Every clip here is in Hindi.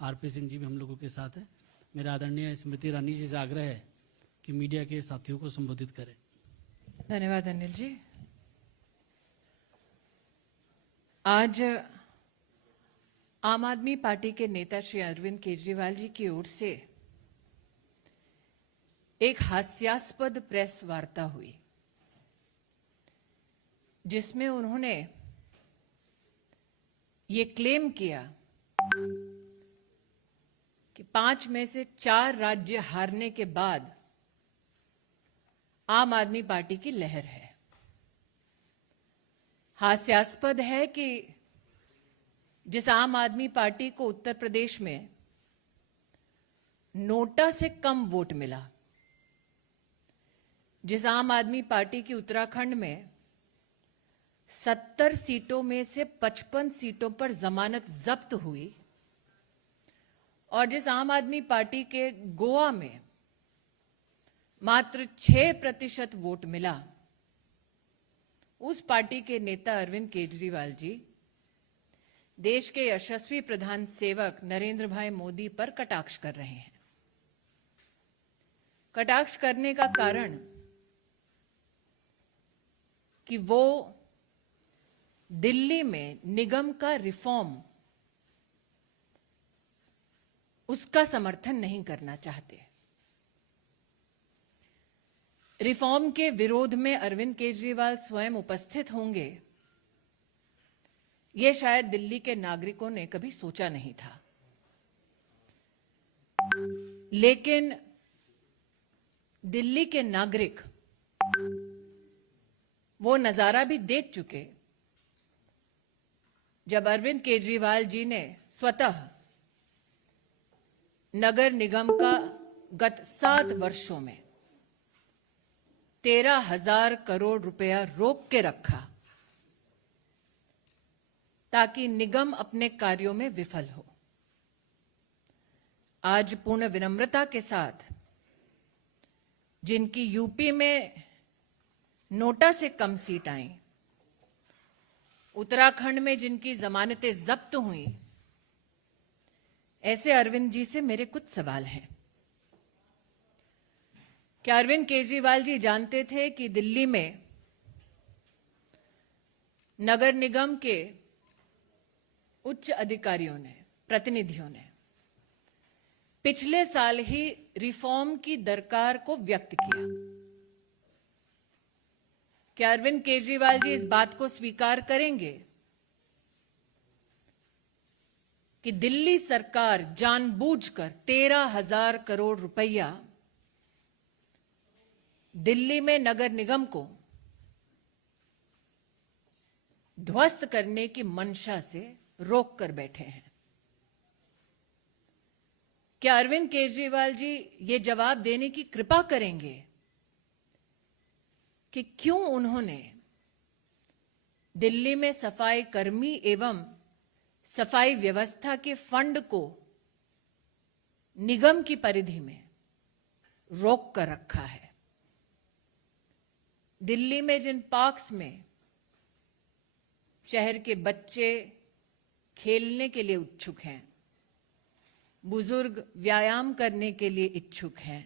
आरपी सिंह जी भी हम लोगों के साथ है। मेरा आदरणीय स्मृति ईरानी जी से आग्रह है कि मीडिया के साथियों को संबोधित करें। धन्यवाद अनिल जी। आज आम आदमी पार्टी के नेता श्री अरविंद केजरीवाल जी की ओर से एक हास्यास्पद प्रेस वार्ता हुई, जिसमें उन्होंने ये क्लेम किया कि 5 में से 4 राज्य हारने के बाद आम आदमी पार्टी की लहर है। हास्यास्पद है कि जिस आम आदमी पार्टी को उत्तर प्रदेश में नोटा से कम वोट मिला, जिस आम आदमी पार्टी की उत्तराखंड में 70 सीटों में से 55 सीटों पर जमानत जब्त हुई, और जिस आम आदमी पार्टी के गोवा में मात्र 6% वोट मिला, उस पार्टी के नेता अरविंद केजरीवाल जी देश के यशस्वी प्रधान सेवक नरेंद्र भाई मोदी पर कटाक्ष कर रहे हैं। कटाक्ष करने का कारण कि वो दिल्ली में निगम का रिफॉर्म, उसका समर्थन नहीं करना चाहते। रिफॉर्म के विरोध में अरविंद केजरीवाल स्वयं उपस्थित होंगे, ये शायद दिल्ली के नागरिकों ने कभी सोचा नहीं था। लेकिन दिल्ली के नागरिक वो नजारा भी देख चुके जब अरविंद केजरीवाल जी ने स्वतः नगर निगम का गत 7 वर्षों में 13,000 करोड़ रुपया रोक के रखा ताकि निगम अपने कार्यों में विफल हो। आज पूर्ण विनम्रता के साथ जिनकी यूपी में नोटा से कम सीट आई, उत्तराखंड में जिनकी जमानतें जब्त हुई, ऐसे अरविंद जी से मेरे कुछ सवाल हैं। क्या अरविंद केजरीवाल जी जानते थे कि दिल्ली में नगर निगम के उच्च अधिकारियों ने, प्रतिनिधियों ने पिछले साल ही रिफॉर्म की दरकार को व्यक्त किया? क्या अरविंद केजरीवाल जी इस बात को स्वीकार करेंगे कि दिल्ली सरकार जानबूझकर 13,000 करोड़ रुपया दिल्ली में नगर निगम को ध्वस्त करने की मंशा से रोक कर बैठे हैं? क्या अरविंद केजरीवाल जी ये जवाब देने की कृपा करेंगे कि क्यों उन्होंने दिल्ली में सफाई कर्मी एवं सफाई व्यवस्था के फंड को निगम की परिधि में रोक कर रखा है? दिल्ली में जिन पार्क्स में शहर के बच्चे खेलने के लिए इच्छुक हैं, बुजुर्ग व्यायाम करने के लिए इच्छुक हैं,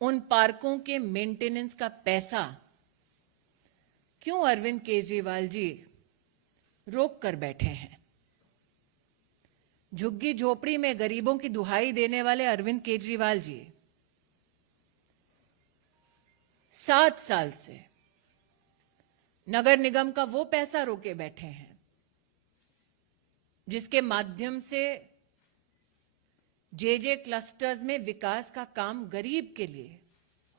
उन पार्कों के मेंटेनेंस का पैसा क्यों अरविंद केजरीवाल जी रोक कर बैठे हैं? झुग्गी झोपड़ी में गरीबों की दुहाई देने वाले अरविंद केजरीवाल जी 7 साल से नगर निगम का वो पैसा रोके बैठे हैं जिसके माध्यम से जे क्लस्टर्स में विकास का काम गरीब के लिए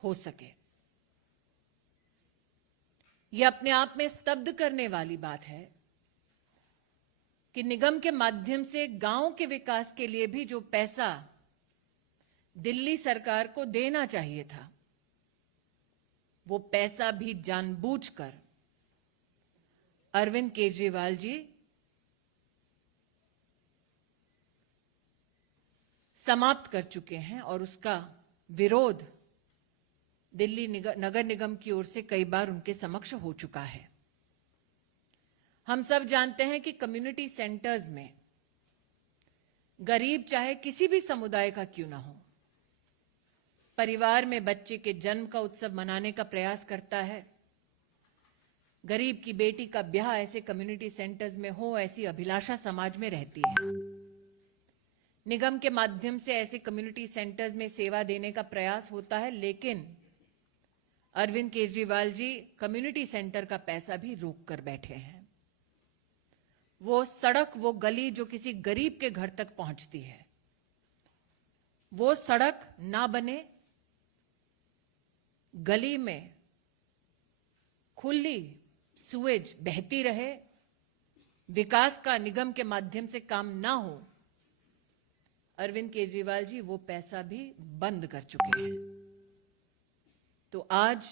हो सके। यह अपने आप में स्तब्ध करने वाली बात है कि निगम के माध्यम से गांव के विकास के लिए भी जो पैसा दिल्ली सरकार को देना चाहिए था, वो पैसा भी जानबूझकर अरविंद केजरीवाल जी समाप्त कर चुके हैं, और उसका विरोध दिल्ली नगर निगम की ओर से कई बार उनके समक्ष हो चुका है। हम सब जानते हैं कि कम्युनिटी सेंटर्स में गरीब चाहे किसी भी समुदाय का क्यों ना हो, परिवार में बच्चे के जन्म का उत्सव मनाने का प्रयास करता है। गरीब की बेटी का ब्याह ऐसे कम्युनिटी सेंटर्स में हो, ऐसी अभिलाषा समाज में रहती है। निगम के माध्यम से ऐसे कम्युनिटी सेंटर्स में सेवा देने का प्रयास होता है, लेकिन अरविंद केजरीवाल जी कम्युनिटी सेंटर का पैसा भी रोक कर बैठे हैं। वो सड़क, वो गली जो किसी गरीब के घर तक पहुंचती है, वो सड़क ना बने, गली में खुली सुएज बहती रहे, विकास का निगम के माध्यम से काम ना हो, अरविंद केजरीवाल जी वो पैसा भी बंद कर चुके हैं। तो आज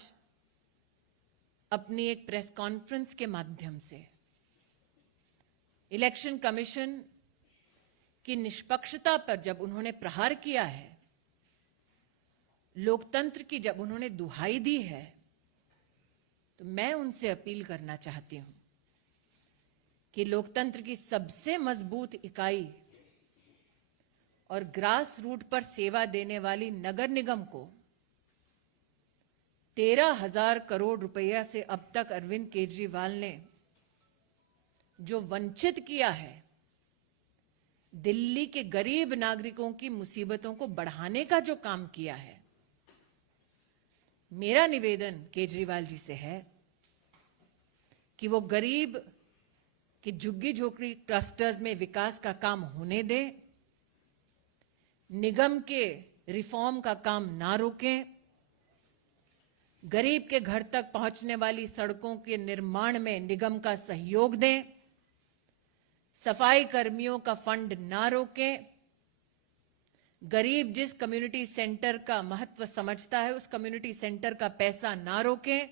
अपनी एक प्रेस कॉन्फ्रेंस के माध्यम से इलेक्शन कमीशन की निष्पक्षता पर जब उन्होंने प्रहार किया है, लोकतंत्र की जब उन्होंने दुहाई दी है, तो मैं उनसे अपील करना चाहती हूं कि लोकतंत्र की सबसे मजबूत इकाई और ग्रास रूट पर सेवा देने वाली नगर निगम को 13,000 करोड़ रुपया से अब तक अरविंद केजरीवाल ने जो वंचित किया है, दिल्ली के गरीब नागरिकों की मुसीबतों को बढ़ाने का जो काम किया है, मेरा निवेदन केजरीवाल जी से है कि वो गरीब की झुग्गी झोपड़ी क्लस्टर्स में विकास का काम होने दें, निगम के रिफॉर्म का काम ना रोकें, गरीब के घर तक पहुंचने वाली सड़कों के निर्माण में निगम का सहयोग दें, सफाई कर्मियों का फंड ना रोकें, गरीब जिस कम्युनिटी सेंटर का महत्व समझता है उस कम्युनिटी सेंटर का पैसा ना रोकें,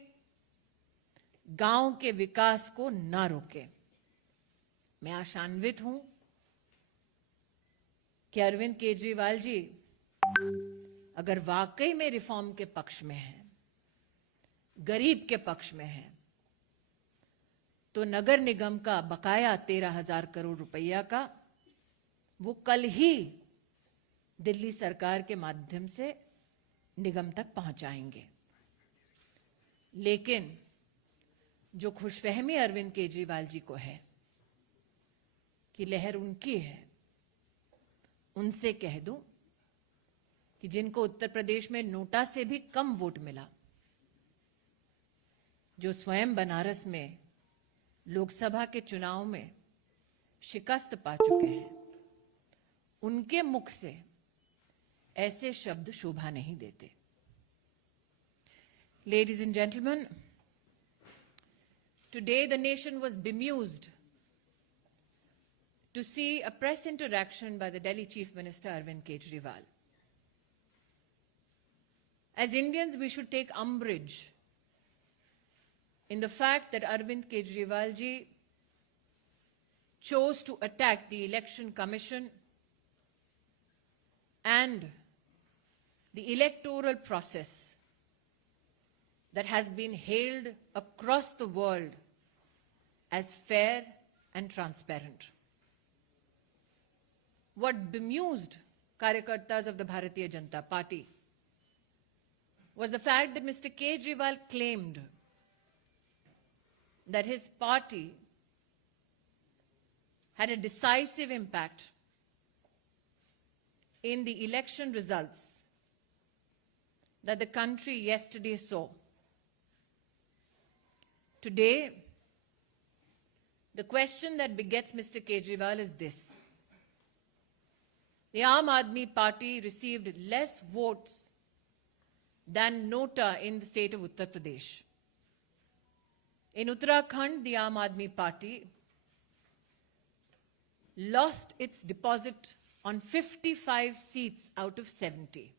गांव के विकास को ना रोकें। मैं आशान्वित हूं कि अरविंद केजरीवाल जी अगर वाकई में रिफॉर्म के पक्ष में हैं, गरीब के पक्ष में हैं, तो नगर निगम का बकाया 13,000 करोड़ रुपया का वो कल ही दिल्ली सरकार के माध्यम से निगम तक पहुंचाएंगे। लेकिन जो खुशफहमी अरविंद केजरीवाल जी को है कि लहर उनकी है, उनसे कह दूं कि जिनको उत्तर प्रदेश में नोटा से भी कम वोट मिला, जो स्वयं बनारस में लोकसभा के चुनाव में शिकस्त पा चुके हैं, उनके मुख से ऐसे शब्द शोभा नहीं देते। Ladies and gentlemen, today the nation was bemused to see a press interaction by the Delhi Chief Minister Arvind Kejriwal. As Indians, we should take umbrage in the fact that Arvind Kejriwal ji chose to attack the Election Commission and the electoral process that has been hailed across the world as fair and transparent. What bemused Karyakartas of the Bharatiya Janata Party was the fact that Mr. Kejriwal claimed that his party had a decisive impact in the election results that the country yesterday saw. Today, the question that begets Mr. Kejriwal is this. The Aam Aadmi Party received less votes than Nota in the state of Uttar Pradesh. In Uttarakhand, the Aam Aadmi Party lost its deposit on 55 seats out of 70.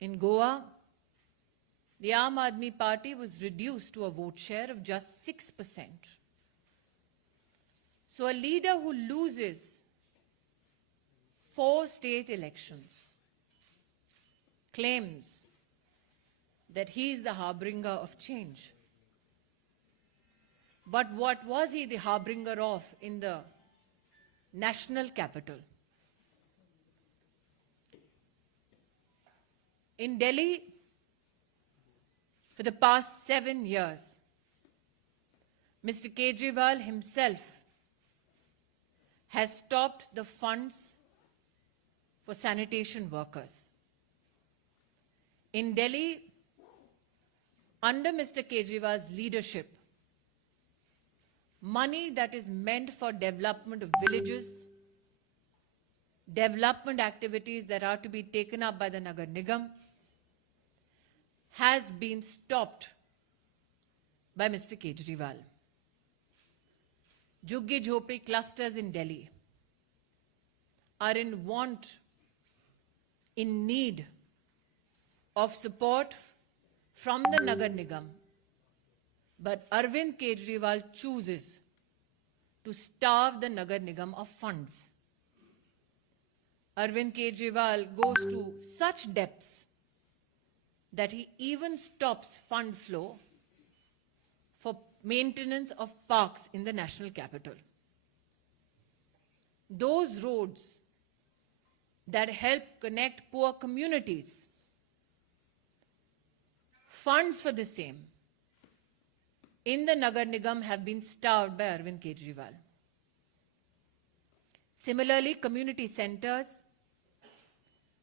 In Goa, the Aam Aadmi Party was reduced to a vote share of just 6%. So a leader who loses 4 state elections claims that he is the harbinger of change. But what was he the harbinger of in the national capital. In Delhi, for the past 7 years, Mr. Kejriwal himself has stopped the funds for sanitation workers. In Delhi, under Mr. Kejriwal's leadership, money that is meant for development of villages, development activities that are to be taken up by the Nagar Nigam, has been stopped by Mr. Kejriwal. Jhuggi Jhopri clusters in Delhi are in want, in need of support from the Nagar Nigam. But Arvind Kejriwal chooses to starve the Nagar Nigam of funds. Arvind Kejriwal goes to such depths that he even stops fund flow for maintenance of parks in the national capital. Those roads that help connect poor communities, funds for the same in the Nagar Nigam have been starved by Arvind Kejriwal. Similarly, community centers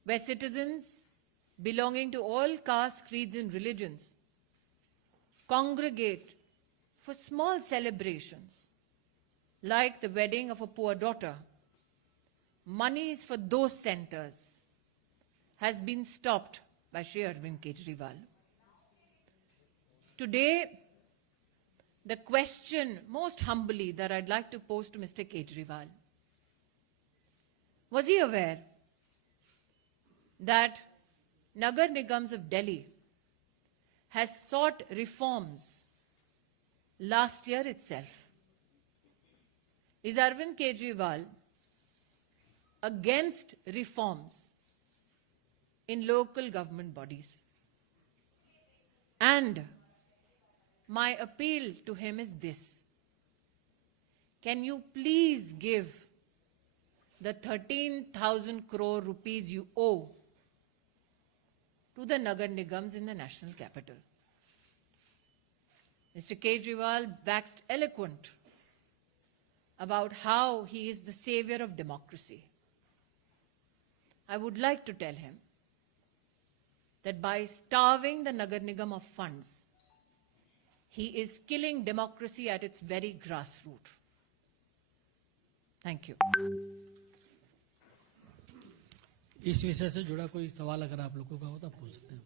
where citizens belonging to all castes, creeds and religions congregate for small celebrations like the wedding of a poor daughter, monies for those centers has been stopped by Shri Arvind Kejriwal. Today, the question most humbly that I'd like to pose to Mr. Kejriwal: was he aware that Nagar Nigams of Delhi has sought reforms last year itself? Is Arvind Kejriwal against reforms in local government bodies? And my appeal to him is this: can you please give the 13,000 crore rupees you owe to the Nagar Nigams in the national capital? Mr. Kejriwal waxed eloquent about how he is the savior of democracy. I would like to tell him that by starving the Nagar Nigam of funds, he is killing democracy at its very grassroots. Thank you. इस विषय से जुड़ा कोई सवाल अगर आप लोगों का हो तो आप पूछ सकते हैं।